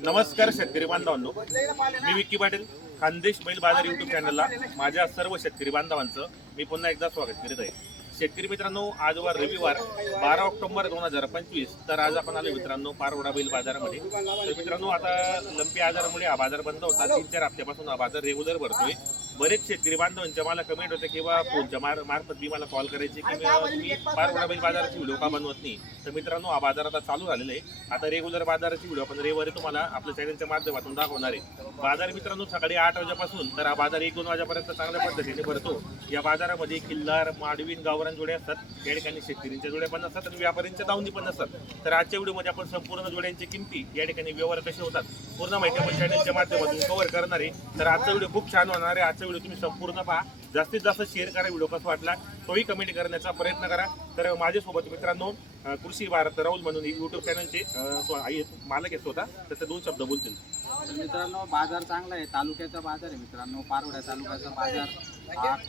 नमस्कार शेतकरी बांधवांनो, मी विक्की पाटील, खानदेश बैल बाजार यूट्यूब चॅनलला माझ्या सर्व शेतकरी बांधवांचं मी पुन्हा एकदा स्वागत करीत आहे. शेतकरी मित्रांनो, आज वार रविवार 12 ऑक्टोबर 2025. तर आज आपण आलो मित्रांनो पारवडा बैल बाजारामध्ये. तर मित्रांनो, आता लंपी आजारामुळे हा बाजार बंद होता. 3-4 हप्त्यापासून हा बाजार रेग्युलर भरतोय. बरेच शेतकरी बांधवांच्या मला कमेंट होते किंवा फोनच्या मार्फत मी मला कॉल करायचे की तुम्ही पारवडा बैल बाजाराची व्हिडिओ का बनवत नाही. तर मित्रांनो, हा बाजार आता चालू झालेला आहे. आता रेग्युलर बाजाराची व्हिडिओ आपण रविवारी तुम्हाला आपल्या चॅनलच्या माध्यमातून दाखवणार आहे. बाजार मित्रांनो सकाळी 8 वाजल्यापासून तर हा बाजार 1-2 वाजेपर्यंत चांगल्या पद्धतीने भरतो. या बाजारामध्ये किल्लार, माडवीन, गावरान जोड्या असतात. या ठिकाणी शेतकऱ्यांच्या जोड्या पण असतात आणि व्यापाऱ्यांच्या दावणी पण असतात. तर आजच्या व्हिडिओमध्ये आपण संपूर्ण जोड्यांची किमती, या ठिकाणी व्यवहार कसे होतात, पूर्ण माहिती आपण चॅनलच्या माध्यमातून कव्हर करणार आहे. तर आजचा व्हिडिओ खूप छान होणार आहे. आजचा व्हिडिओ तुम्ही संपूर्ण पहा, जास्तीत जास्त शेअर करा. व्हिडिओ कसा वाटला तोही कमेंट करण्याचा प्रयत्न करा. तर माझ्यासोबत मित्रांनो कृषी भारत राहुल म्हणून यूट्यूब चॅनलचे मालक येत होता, तर ते 2 शब्द बोलतील. तर मित्रांनो, बाजार चांगला आहे. तालुक्याचा बाजार आहे मित्रांनो, पारवडा तालुक्याचा बाजार.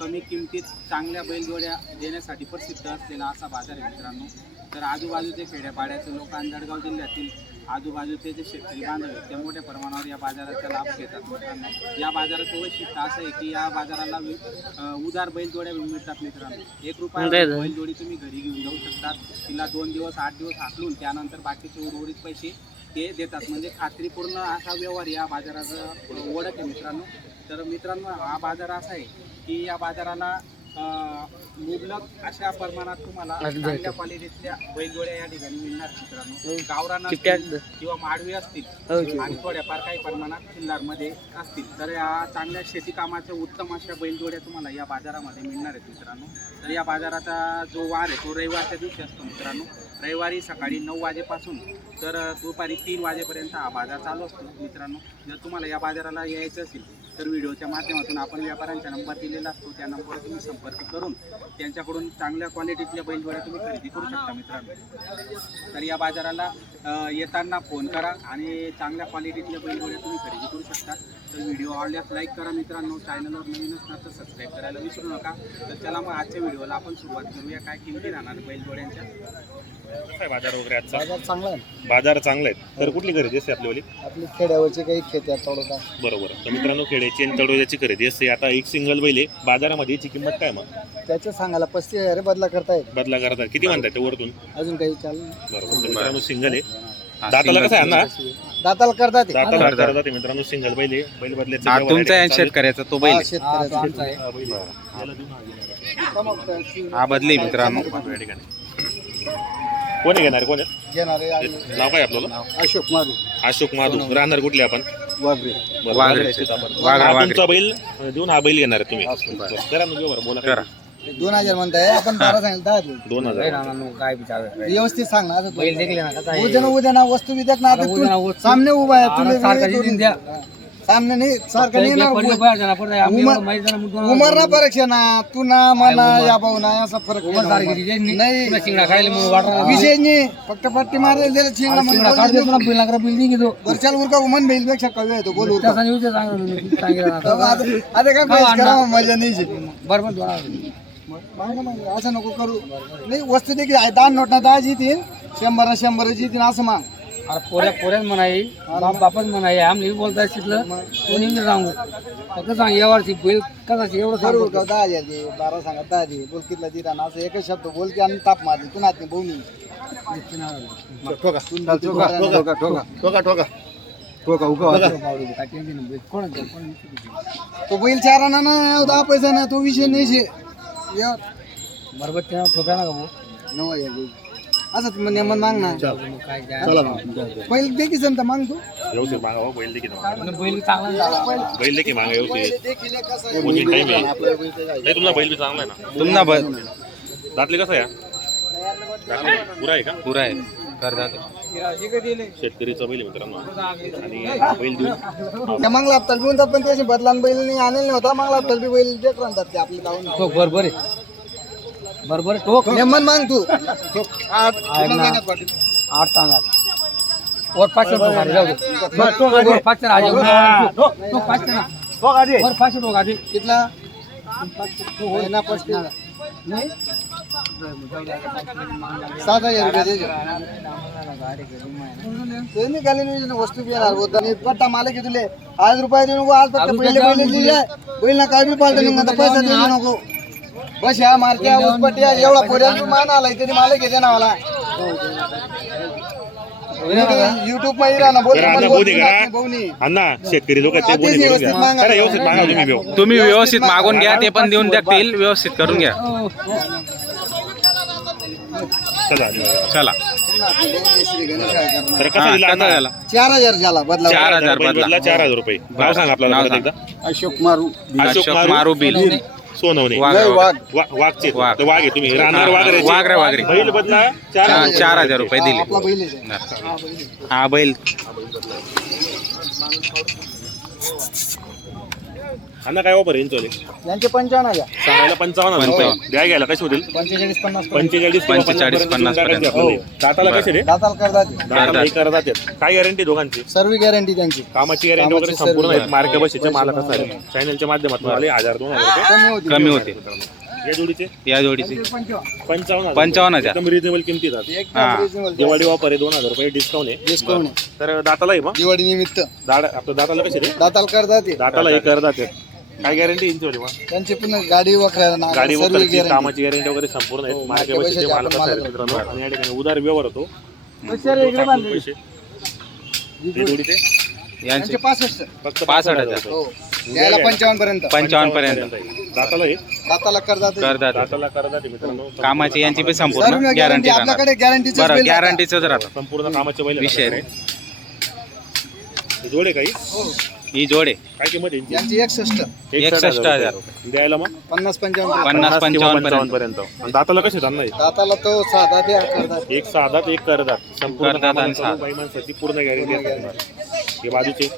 कमी किमतीत चांगल्या बैलजोड्या देण्यासाठी प्रसिद्ध असलेला असा बाजार आहे मित्रांनो. तर आजूबाजूचे खेड्यापाड्याचे लोक, जळगाव जिल्ह्यातील आजूबाजूचे जे शेतकरी बांधव आहेत ते मोठ्या प्रमाणावर या बाजाराचा लाभ घेतात मित्रांनो. या बाजाराचं वैशिष्ट्य असं आहे की या बाजाराला उदार बैलजोड्या मिळतात मित्रांनो. 1 रुपया बैलजोडी तुम्ही घरी घेऊन जाऊ शकतात. तिला 2 दिवस 8 दिवस हाकलून त्यानंतर बाकीचे उर्वरित पैसे ते देतात. म्हणजे खात्रीपूर्ण असा व्यवहार या बाजाराचा ओळख आहे मित्रांनो. तर मित्रांनो, हा बाजार असा आहे की या बाजाराला मुबलक अशा प्रमाणात तुम्हाला चांगल्या क्वालिटीतल्या बैलजोड्या या ठिकाणी मिळणार मित्रांनो. गावरान असतील किंवा माडवी असतील आणि थोड्याफार काही प्रमाणात किल्लारमध्ये असतील. तर या चांगल्या शेती कामाच्या उत्तम अशा बैलजोड्या तुम्हाला या बाजारामध्ये मिळणार आहेत मित्रांनो. तर या बाजाराचा जो वार आहे तो रविवारच्या दिवशी असतो मित्रांनो. रविवारी सकाळी 9 वाजेपासून तर दुपारी 3 वाजेपर्यंत हा बाजार चालू असतो मित्रांनो. जर तुम्हाला या बाजाराला यायचं असेल तर व्हिडिओच्या माध्यमातून आपण व्यापाऱ्यांचा नंबर दिलेला असतो, त्या नंबरवर तुम्ही संपर्क करून त्यांच्याकडून चांगल्या क्वालिटीतल्या बैलजोड्या तुम्ही खरेदी करू शकता मित्रांनो. तर या बाजाराला येताना फोन करा आणि चांगल्या क्वालिटीतल्या बैलजोड्या तुम्ही खरेदी करू शकता. तर व्हिडिओ आवडल्यास लाईक करा मित्रांनो. चॅनलवर नवीन असणार तर सबस्क्राईब करायला विसरू नका. तर चला मग आजच्या व्हिडिओला आपण सुरुवात करूया. काय किमती राहणार बैलजोड्यांच्या. बाजार वगैरे आजचा बाजार चांगला आहे. बाजार चांगला आहे. तर कुठली खरेदी असते आपल्यावाली? आपली खेड्यावरची काही खेती आहे थोडं. बरोबर. तर मित्रांनो, खेड्याची आणि तडोद्याची खरेदी असते. आता एक सिंगल बैल आहे बाजारामध्ये, याची किंमत काय मग? त्याचं सांगायला 35,000 बदला करतायत. बदला करतात किती म्हणतात ते वरतून? अजून काही चालू बरोबर. तर मित्रांनो, सिंगल आहे. दाताला कसं आहे ना? दाताला करतात. दाताला करतात मित्रांनो. सिंगल बैल आहे. बैल बदल्याचा तुमचा आहे शेतकऱ्याचा तो बैल हा बदली मित्रांनो. कोण घेणार? कोण घेणारे नाव काय आपल्याला? अशोक मारू. अशोक माधू. राहणार कुठले आपण? वाघरे. तुमचा बैल देऊन हा बैल घेणार तुम्ही? करा ना व्यवहार, बोला. 2000 म्हणताय आपण 12 सांगितलं. 2000 काय विचार व्यवस्थित सांग ना. बैल देखले ना कसा उद्या ना वस्तू बी देख ना. आता तू सामने उभा आहे. तुला सामने नाही सारखं नाही ना. उमर ना परीक्षा ना. तू ना मला या भाऊ ना असा फरक नाही. विषय नाही. फक्त पट्टी मारायला दिला चिंगडा वर्षाल उरका उमन बैल पेक्षा कवी आहे तो. बोलू आता काय पैसे करा मजा नाही. बरोबर असं नको करू. नाही वस्तू देखील आहे. 10 नोट ना 10 जितीन, 100 जितीन असं माग. पोऱ्यान म्हणाई, बापच म्हणाई. आम्ही बोलताय शिकलं कोणी सांगू. फक्त सांग या वर्षी बैल कसा एवढं करू का? 10,000 दे, 12 सांगा 10 दे. बोल कितला दिला ना असं एकच शब्द बोल की आणि ताप मारली तू नात बोनी. तो बैल चाराना ना 10 पैसा ना तो विषय नाही. बरोबर ठोका ना का भाऊ. 9,000 असं म्हणजे मन माग ना. बैल देखील तर माग तू व्यवस्थित मागा. बैल देखील बैल चांगला. बैल देखील मागा व्यवस्थित. टाइम आहे नाही तुमचा बैल बी चांगला आहे ना. तुमना बैल दातले कसं आहे? पुरा आहे का? पुरा आहे. शेतकरीचा बैल मित्रांनो. आणि बैल देऊन मागला हप्ताल घेऊन पण त्याची बदलान बैल आणले नव्हता. मागला हप्ताल बी बैल देत राहतात ते आपली लावून. बरोबर आहे. बरोबर टोक नेमन मांग तू 8 सांगा. और 500 टोक आले. जाऊ दे. 500 आले. टोक 500 ना. और 500 टोक आले. कितला? 35 7,000 रुपये द्यायचे. ते निघाले नाही वस्तू घेणार होता पट्टा मालक आहे तुले. आज रुपये देऊ नको, आज फक्त बैल ना काय बी पालट नाही आता पैसा देऊ नको. बस ह्या मारत्या उसपट्या एवढा पोऱ्या मान आलाय तरी मालक येते ना मला. युट्यूब मध्ये राहणार बोल अण्णा शेतकरी लोक व्यवस्थित मागा तुम्ही व्यवस्थित मागून घ्या, ते पण देऊन टाकतील. व्यवस्थित करून घ्या. चला तर कसा दिला अण्णा? 4,000 झाला बदला. 4,000 बदला. 4,000 रुपये. नाव सांग आपल्याला परत एकदा. अशोक मारू अशोक मारू बिल सोनवणे वाघ वाघचे वाघ आहे तुम्ही राहणार वाघरे बैल बदला 4,000 रुपये दिले. आपला बैल आहे. हा बैल अण्णा काय ऑफर येईल चोले यांचे 55,000 सांगायला 55,000 द्या घ्यायला कसे होतील 45-50 45-50 दाताला कसे रे दाताल करतात. दाताला हे करतात काय गॅरंटी दोघांची सर्व गॅरंटी त्यांची कामाची गॅरंटी वगैरे संपूर्ण आहेत. मार्के बशीच्या मालक असणार चॅनलच्या माध्यमातून आले 1,000-2,000 कमी होते. या जोडीचे या जोडीचे 55,000 एकदम रिजनेबल किमतीत दिवाळी ऑफर आहे. 2,000 रुपये डिस्काउंट आहे. तर दाताला आहे मग दिवाळी निमित्त आपलं दाताला कसे रे दाताल करतात. दाताला हे करतात काय गॅरंटी इंचवली मग त्यांची पुन्हा गाडी वखरायला गाडी वगैरे कामाची गॅरंटी वगैरे संपूर्ण आहे. मार्के बशीचे मालक असतात मित्रांनो आणि या ठिकाणी उदार व्यवहार होतो. पैसे ते जोडीचे यांचे 65 फक्त 65,000 हो याला 55 पर्यंत 55 पर्यंत दाताला हे दाताला करतात. दाताला करतात मित्रांनो. कामाची यांची पण सर्व संपूर्ण गॅरंटी आपल्याकडे गॅरंटीच बरं गॅरंटीच राहतं. संपूर्ण कामाचे बैल विषय रे. जोडे काही ही जोडे काय किंमत आहे यांची 61,000 द्यायला मग 50-55 50-55 पर्यंत. आणि दाताला कसे त्यांना दाताला तो साधा ते करतात. एक साधात एक करतात संपूर्ण करतात आणि कामाला सर्व बाई माणसाची पूर्ण गॅरंटी असते. हे बाजूचे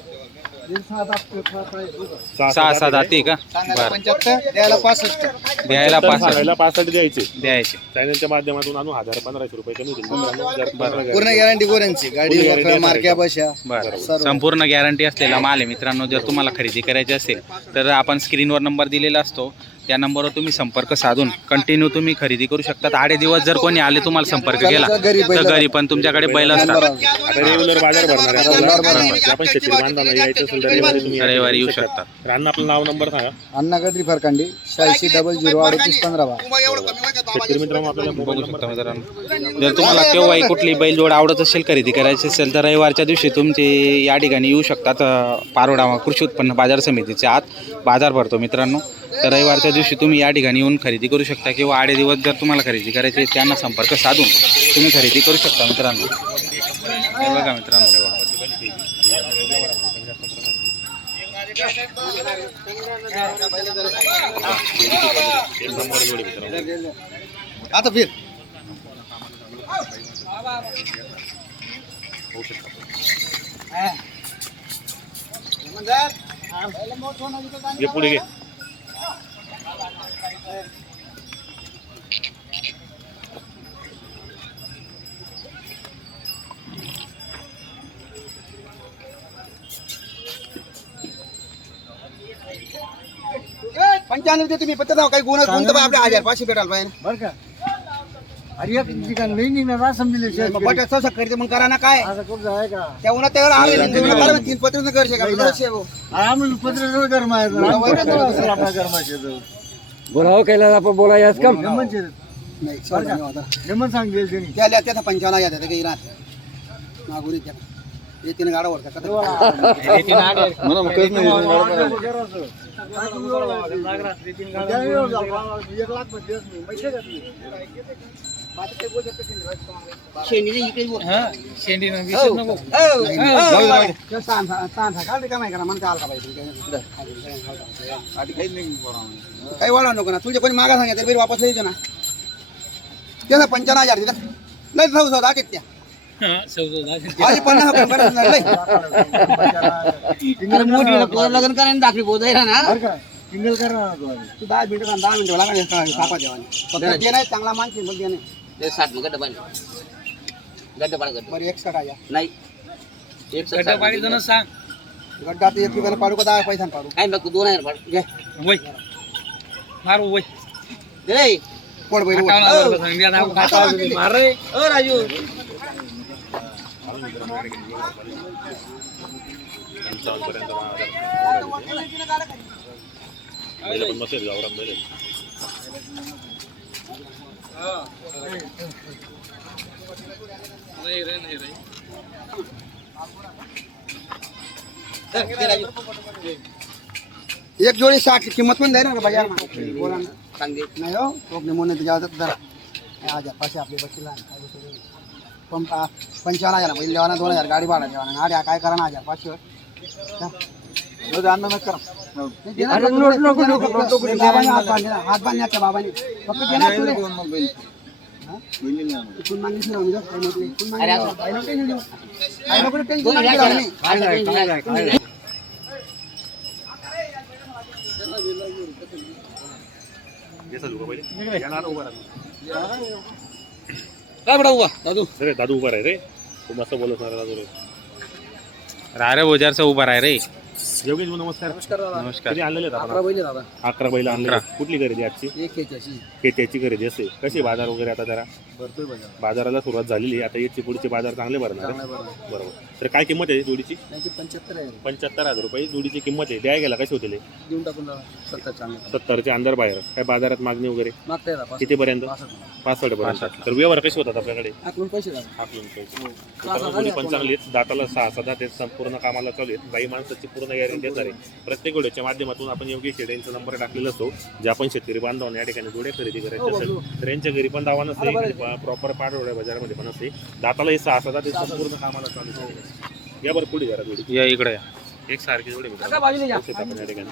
6 जाती का सांगायला बरं 75 द्यायला 65. द्यायला 65 65 द्यायचे द्यायचे. चॅनलच्या माध्यमातून आणू 1,000-1,500 रुपये कमी होतील मित्रांनो. जर पूर्ण गॅरंटी गोऱ्यांची गाडी पूर्ण guarantee वखर मार्क्या बशा बरं सर्व. संपूर्ण गॅरंटी असलेला माल आहे मित्रांनो. जर तुम्हाला खरेदी करायची असेल तर आपण स्क्रीनवर नंबर दिलेला असतो, त्या नंबरवर तुम्ही संपर्क साधून कंटिन्यू तुम्ही खरेदी करू शकता. 8 दिवस जर कोणी आले तुम्हाला संपर्क केला तर घरी पण तुमच्याकडे बैल असतात. आता रेग्युलर बाजार भरणार आहे. आपण शेतकरी बांधवांना यायचं असेल तर रविवारी तुम्ही रविवारी येऊ शकता. रान्ना आपलं नाव नंबर सांगा. अण्णा गडरी फरकांडी 86003815. शेतकरी मित्रांनो आपल्याला बघू मोबाईल शकता मित्रांनो. जर तुम्हाला केव्हाही कुठली बैलजोड आवडत असेल खरेदी करायची असेल तर रविवारच्या दिवशी तुमचे या ठिकाणी येऊ शकतात. पारोडा कृषी उत्पन्न बाजार समितीच्या आत बाजार भरतो मित्रांनो. तर रविवारच्या दिवशी तुम्ही या ठिकाणी येऊन खरेदी करू शकता किंवा 8 दिवस जर तुम्हाला खरेदी करायची त्यांना संपर्क साधून तुम्ही खरेदी करू शकता मित्रांनो. हे बघा मित्रांनो एक नंबर जोडी मित्रांनो. आता फिर होऊ शकतं. ये पुढे घे. पंचानवे देतो मी पत्ता काही गुण कोणतं बा आपल्या 1,500 भेटायला पाहिजे बरं का. अरे एक ठिकाण नाही निघणार ना समजले बट असं खरेदी मग करा ना काय त्या उन्हात त्यावर आले 3 पत्र कर बोलावं केला आपण बोलायच कम नेमन सांगेल त्याला त्याचा 55 याद काही राहत नागुरी त्या ये 3 गाडा वरता काही वाढा नको ना तुझे कोणी मागा सांगा तरी वापस यायचे ना त्याला 55,000 दिला लय जाऊ त्या माझी 50 लग्न करायला दाखवी बोधायला ना सिंगल कर तू 10 मिनिटं लागणार कापा जेव्हा ते नाही चांगला माणूस मग नाही 60 गड्डा पाणी बरं 61 आहे नाही गड्डा पाणी जण सांग. गड्डा तर 1 रुपयाला पाडू का 10 पैशाने पाडू काय मग 2,000 पाड घे वय मारू वय रे कोड बैल राजू 55 पर्यंत बैल पण मस्त आहेत, गावरान बैल आहेत. एक जोडी 60 की किंमत पण द्यायला बाजार बोला ना सांगे नाही हो टोकने म्हणून त्याच्यावर जरा 1000 पाचशे आपले बसला पंप 55,000 बैल देवाना 2,000 गाडी भाडा देवाना आड्या काय करा ना 1,500 अन्न नका हात बांधण्याच्या बाबाने फक्त देणार तुले इथून मागितलं ना म्हणजे इथून मागितलं काय नको टेन्शन नाही काय बडा उभा दादू रे दादू उभा आहे रे, तू मस्त बोलत ना दादू रे. रारे बोजारचा उभा आहे रे. योगेश भाऊ नमस्कार. नमस्कार. किती आणलेले आहेत 11 आपण? बैल दादा 11 बैल आणले. कुठली खरेदी आजची? एक त्याची खेत्याची खरेदी असते. कशी बाजार वगैरे आता जरा भरतोय बाजार बाजाराला सुरुवात झालेली आहे. आता याची पुढचे बाजार चांगले भरणार आहे. बरोबर. तर काय किंमत आहे जोडीची? त्यांची 75 आहे 75,000 रुपये जोडीची किंमत आहे. द्याय गेला कसे होते? देऊन टाकून 70 चांगले 70च्या अंदर बाहेर. काय बाजारात मागणी वगैरे मागताय दादा कितीपर्यंत? 65 पर्यंत. तर व्यवहार कसे होतात आपल्याकडे? आपण पैसे दादा आकलून पैसे. जोडी पण चांगली आहेत. दाताला 6 दात आहेत. संपूर्ण कामाला चालू आहेत. बाई माणसाची पूर्ण गॅरंटी देणार आहे. प्रत्येक व्हिडिओच्या माध्यमातून आपण योगेश शेडे यांचा नंबर टाकलेला असतो. जे आपण शेतकरी बांधवांना या ठिकाणी जोडे खरेदी करायचे असेल तर यांच्या घरी पण दावा नसते, प्रॉपर पाडवड्या बाजारामध्ये पण असते. दाताला हे 6 दात आहेत. संपूर्ण कामाला चालू आहे. या बरं पुढे जरा जोडी या इकडे या. एक सारखी जोडी मित्रांनो. आपण या ठिकाणी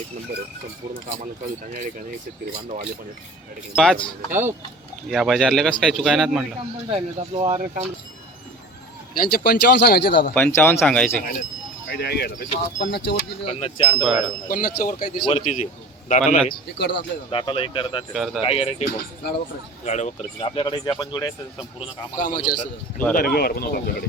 एक नंबर आहे. संपूर्ण कामाला चालू आहे. आणि या ठिकाणी शेतकरी बांधव आले पण आहेत या ठिकाणी. 5 या बाजारले कसं काय चुकायनात म्हटलं. यांचे 55 सांगायचे दादा 55 सांगायचे. काय द्याय घ्यायला पैसे? 50च्या वर दिले 50च्या अंदर बाहेर होणार. 50च्या वर काय दिसत वरती जे दाताला आहे. 50. ते करदातले दादा दाताला एक करतात. करतात. काय गॅरंटी आहे मग? गाडा वखरे गाड्या वगैरे आपल्याकडे जे आपण जोड्या असतात संपूर्ण कामाचे असतात. असतात. आणि उधारी व्यवहार पण होतात आपल्याकडे.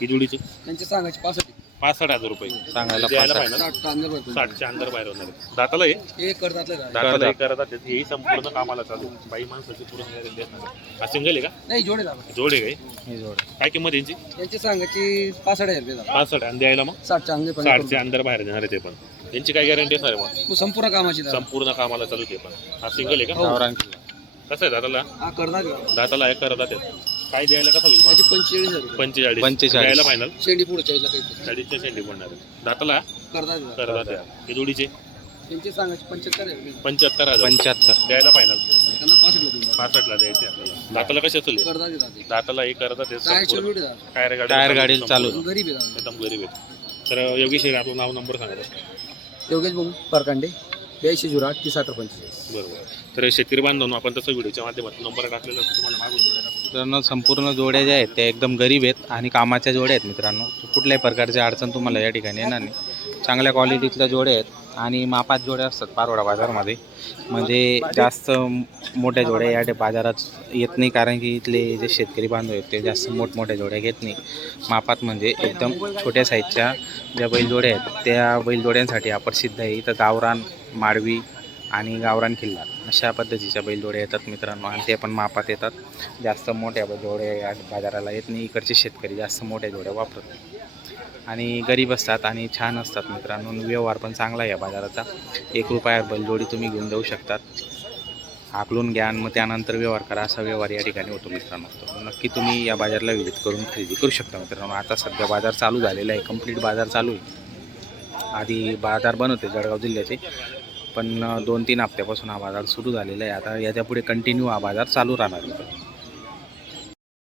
ही जोडीची त्यांचे सांगायचे 65 65,000 रुपये सांगायला द्यायला 65. फायनल 60 अंदर भरतो 60च्या अंदर बाहेर होणार आहे. दाताला आहे. हे करदातले दादा दाताला एक करतात. हेही संपूर्ण कामाला चालू. बाई माणसाची पूर्ण गॅरंटी असणार. हा सिंगल आहे का? नाही जोडे दादा जोड आहे काय? ही जोड. काय किंमत यांची? यांचे सांगायची 65,000 रुपये दादा 65 आणि द्यायला मग 60च्या अंदर 60च्या अंदर बाहेर देणार आहे ते पण. यांची काय गॅरंटी असणार आहे मग? संपूर्ण कामाची दादा संपूर्ण कामाला चालू ते पण. हा सिंगल आहे का? गावरान. कसं आहे दाताला? हा करदात दाताला एक करतात. काय द्यायला कसं होईल मग? त्याचे 45,000 रुपये 45 45. द्यायला फायनल शेंडी पुढे 40ला काही 40च्या शेंडी पडणार आहे. दाताला करदात दादा करतात. हे जोडीचे त्यांचे सांगायचे 75,000 रुपये 75,000 75. द्यायला फायनल त्यांना 65ला देऊन 65ला द्यायचे आपल्याला. दाताला कसे असेल? करदात दादा दाताला एक करतात. टायरचे जोडे दादा टायर गाडी चालू. गरीब आहे दादा एकदम गरीब आहे. तर योगेश हे आपलं नाव नंबर सांगा. योगेश भाऊ परकांडे 82 08 30 45. बरोबर. तर शेतकरी बांधवांनो आपण तसं व्हिडिओच्या माध्यमातून नंबर टाकलेला असतो. तुम्हाला मागून जोड्या टाकतो. मित्रांनो संपूर्ण जोड्या ज्या आहेत त्या एकदम गरीब आहेत आणि कामाच्या जोड्या आहेत मित्रांनो. कुठल्याही प्रकारची अडचण तुम्हाला या ठिकाणी येणार नाही. चांगल्या क्वालिटीतल्या जोड्या आहेत आणि मापात जोड्या असतात पारोडा बाजारमध्ये. म्हणजे जास्त मोठ्या जोड्या या बाजारात येत नाही, कारण की इथले जे शेतकरी बांधव आहेत ते जास्त मोठमोठ्या जोड्या घेत नाही. मापात म्हणजे एकदम छोट्या साईजच्या ज्या बैलजोड्या आहेत त्या बैलजोड्यांसाठी हा प्रसिद्ध आहे. इथं गावरान, माडवी आणि गावरान किल्ला अशा पद्धतीच्या बैलजोड्या येतात मित्रांनो. आणि ते पण मापात येतात. जास्त मोठ्या जोड्या या बाजाराला येत नाही. इकडचे शेतकरी जास्त मोठ्या जोड्या वापरतात आणि गरीब असतात आणि छान असतात मित्रांनो. व्यवहार पण चांगला आहे या बाजाराचा. 1 रुपया बैलजोडी तुम्ही घेऊन जाऊ शकतात. आकलून घ्या आणि मग त्यानंतर व्यवहार करा, असा व्यवहार या ठिकाणी होतो मित्रांनो. तर नक्की तुम्ही या बाजारला व्हिजिट करून खरेदी करू शकता मित्रांनो. आता सध्या बाजार चालू झालेला आहे. कंप्लीट बाजार चालू आहे. आधी बाजार बंद होते जळगाव जिल्ह्याचे, पण 2-3 हप्त्यापासून हा बाजार सुरू झालेला आहे. आता याच्यापुढे कंटिन्यू हा बाजार चालू राहणार आहे.